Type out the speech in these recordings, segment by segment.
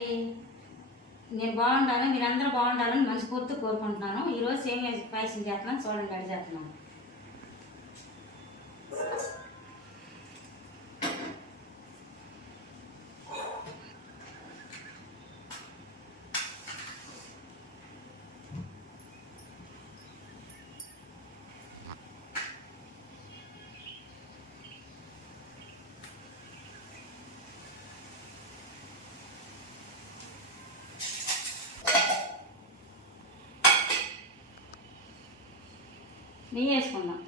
నేను బాగుండాను మీరందరూ బాగుండాలని మనస్ఫూర్తి కోరుకుంటున్నాను. ఈరోజు సేమియా పాయసం చేస్తున్నాను చూడండి అడి నెయ్యి వేసుకుందాం.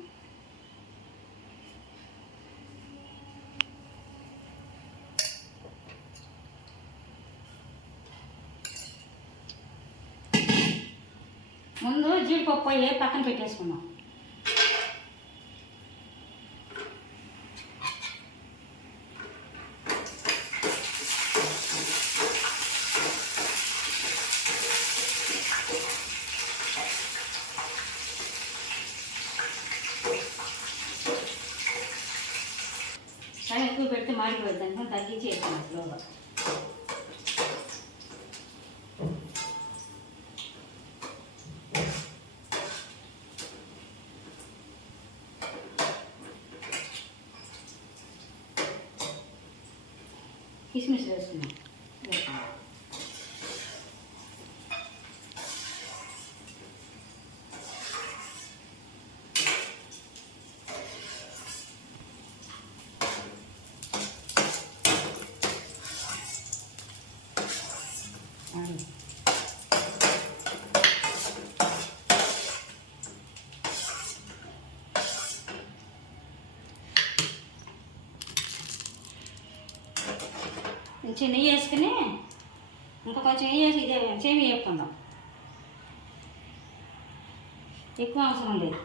ముందు జీడిపప్పు అయ్యి పక్కన పెట్టేసుకుందాం కానీ ఎక్కువ పెడితే మాడిపోతుంది స్లోగా కిస్మిస్ వేసుకున్నాం వేసుకున్నాం. అది. కొంచెం నెయ్యి వేసుకుని ఇంకా కొంచెం నెయ్యి వేసి ఇదే సేమి వేపుకుందాం ఎక్కువ అవసరం లేదు.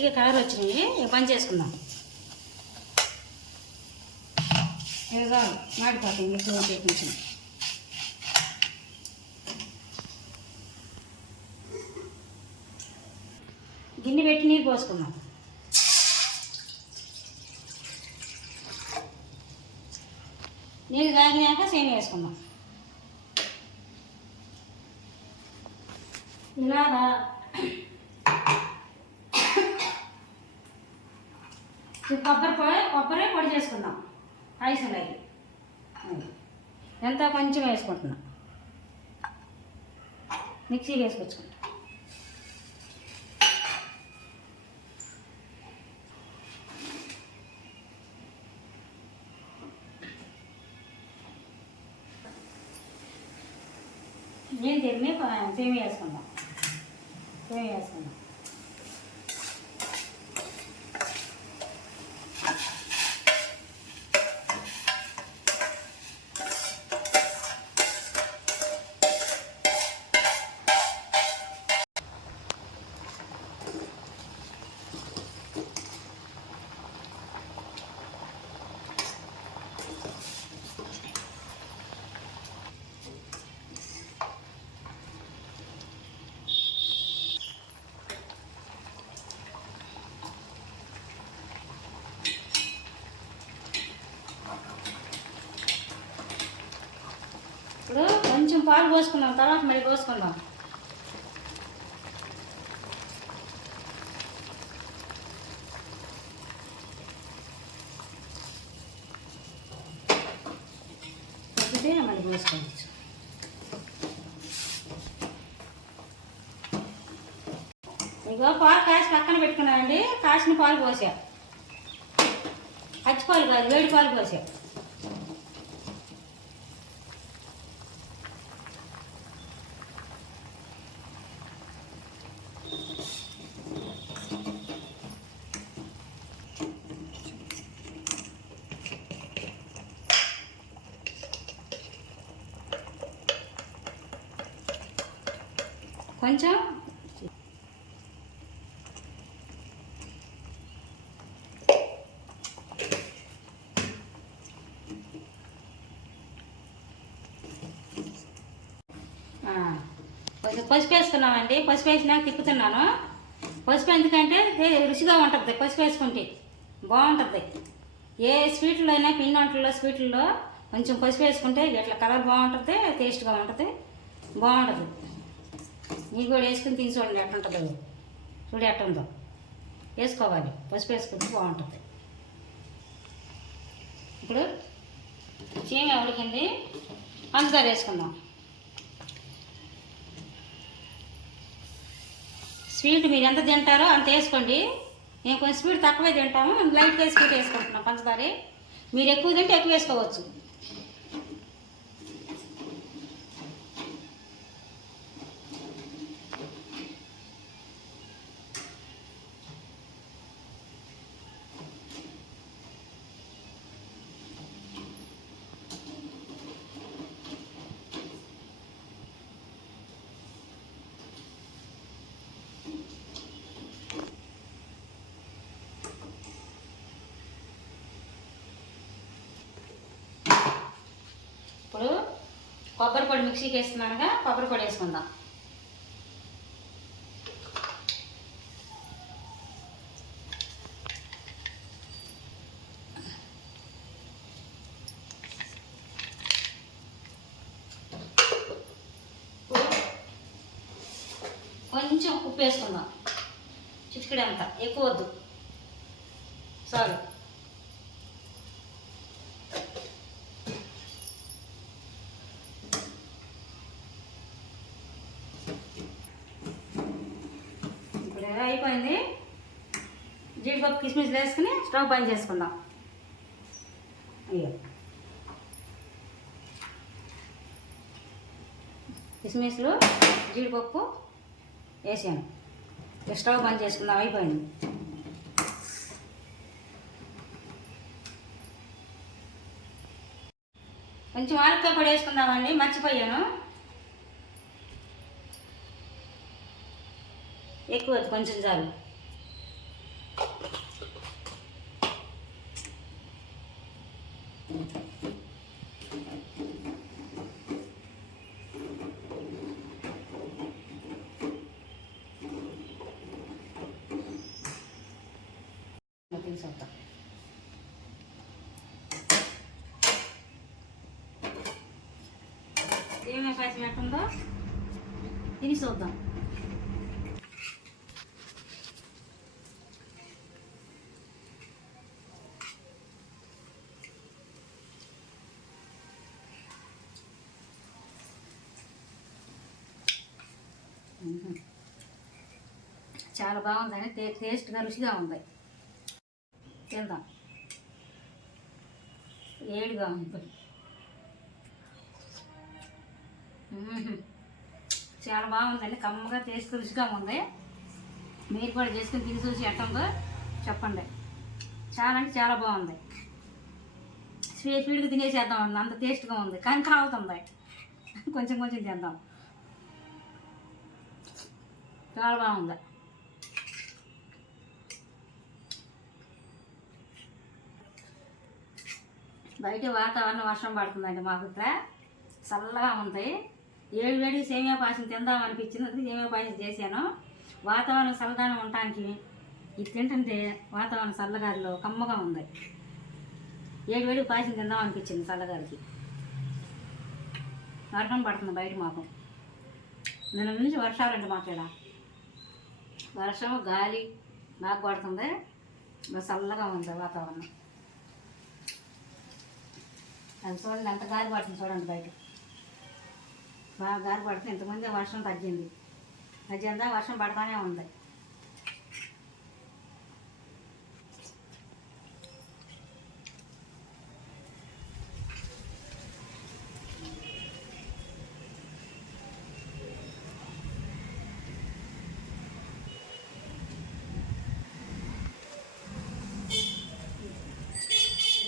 లైట్గా కలర్ వచ్చినాయి. ఇక పని చేసుకుందాం. ఇదిగో మాడిపోతాయి ఎక్కువ కొంచెం గిన్నె పెట్టి నీరు పోసుకుందాం. నీళ్ళు కాగినాక సేమ్ వేసుకుందాం. ఇలాగా ఈ కొబ్బరి పొడి కొబ్బరి పొడి చేసుకుందాం. పాయసం అయ్యి ఎంత కొంచెం వేసుకుంటున్నా. మిక్సీ వేసుకొచ్చుకుంటా. నేను తిరిగి సేమి వేసుకుందాం. సేమి వేసుకుందాం ఇప్పుడు కొంచెం పాలు పోసుకుందాం తర్వాత మళ్ళీ పోసుకుందాం. తగ్గితే మళ్ళీ పోసుకోవచ్చు. ఇగో పాలు కాసి పక్కన పెట్టుకున్నానండి కాసిన పాలు పోసా. పచ్చి పాలు కాదు వేడి పాలు పోసా. కొంచెం కొంచెం పసుపు వేసుకున్నామండి. పసుపు వేసినా తిప్పుతున్నాను. పసుపు ఎందుకంటే రుచిగా ఉంటుంది. పసుపు వేసుకుంటే బాగుంటుంది. ఏ స్వీట్లో అయినా పిండి వంటల్లో స్వీట్లలో కొంచెం పసుపు వేసుకుంటే ఇట్లా కలర్ బాగుంటుంది టేస్ట్గా ఉంటుంది బాగుంటుంది. మీరు కూడా వేసుకుని తిని చూడండి ఎట్లా చూడు ఎట్లా ఉందో. వేసుకోవాలి. పసుపు వేసుకుంటే బాగుంటుంది. ఇప్పుడు చీమ ఉడికింది పంచదార వేసుకుందాం. స్వీట్ మీరు ఎంత తింటారో అంత వేసుకోండి. మేము కొంచెం స్వీట్ తక్కువే తింటాము. లైట్గా స్వీట్ వేసుకుంటున్నాం పంచదార. మీరు ఎక్కువ తింటే ఎక్కువ వేసుకోవచ్చు. ఇప్పుడు కొబ్బరి పొడి మిక్సీకి వేస్తున్నానుగా కొబ్బరి పొడి వేసుకుందాం. కొంచెం ఉప్పు వేసుకుందాం. చిటికడి అంత ఎక్కువ వద్దు. సారీ ఇప్పుడు అయిపోయింది జీడిపప్పు కిస్మిస్ వేసుకుని స్టవ్ బంద్ చేసుకుందాం. అయ్యో. కిస్మిస్లు జీడిపప్పు వేసాను. స్టవ్ బంద్ చేసుకుందాం అయిపోయింది. కొంచెం ఆలకాయ పొడి వేసుకుందామండి మర్చిపోయాను. ఎక్కువ కొంచెం చాలు. తీసుకుంటాం ఏమేమి పాయసం ఎట్టుందో తిని చూద్దాం. చాలా బాగుందని టే టేస్ట్గా రుచిగా ఉంది. తిందాం. ఏడుగా ఉంది. చాలా బాగుందండి. కమ్మగా టేస్ట్ రుచిగా ఉంది. మీరు కూడా చేసుకుని తిని చూసి ఎట్టందో చెప్పండి. చాలా అంటే చాలా బాగుంది. స్వీట్ స్వీట్గా తినేసేద్దాం. అండి అంత టేస్ట్గా ఉంది. కానీ కాలుతుంది. కొంచెం కొంచెం తిందాం. చాలా బాగుంది. బయట వాతావరణం వర్షం పడుతుందండి మాకు ఇక్కడ. చల్లగా ఉంటాయి ఏడు వేడికి సేమియా పాయసం తిందాం అనిపించింది. సేమియా పాయసం చేశాను. వాతావరణం చల్లదానం ఉండటానికి ఇది తింటుంటే వాతావరణం చల్లగారిలో కమ్మగా ఉంది. ఏడు వేడికి పాయసం తిందాం అనిపించింది చల్లగారికి వర్షం పడుతుంది బయట మాకు. నిన్న నుంచి వర్షాలంటే మాట్లాడా వర్షం గాలి బాగా పడుతుంది చల్లగా ఉంది వాతావరణం. అది చూడండి ఎంత గాలి పడుతుంది చూడండి బయట. బాగా గాలి పడుతుంది. ఇంతకుముందే వర్షం తగ్గింది. తగ్గిందా? వర్షం పడతానే ఉంది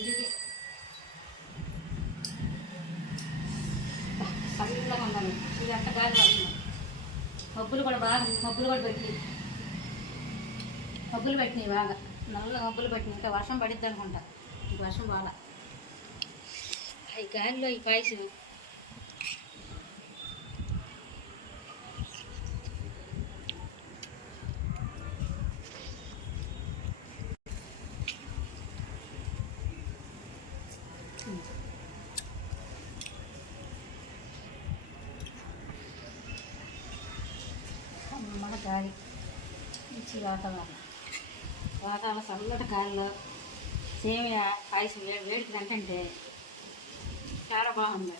ఇది చల్లగా ఉందండి ఇది ఎంత గాలి పడుతుంది మబ్బులు కూడా బాగా మబ్బులు కూడా పెట్టి మబ్బులు పెట్టినాయి బాగా. నల్ల మబ్బులు పెట్టినాయి. ఇంకా వర్షం పడిద్ది అనుకుంటా. ఈ వర్షం బాగా. ఈ గాలిలో ఈ పాయసం గాలి మంచి వాతావరణం. వాతావరణ చల్లటి గాలిలో సేమియా పాయసం వేడి వేడికి అంటే చాలా బాగుంది.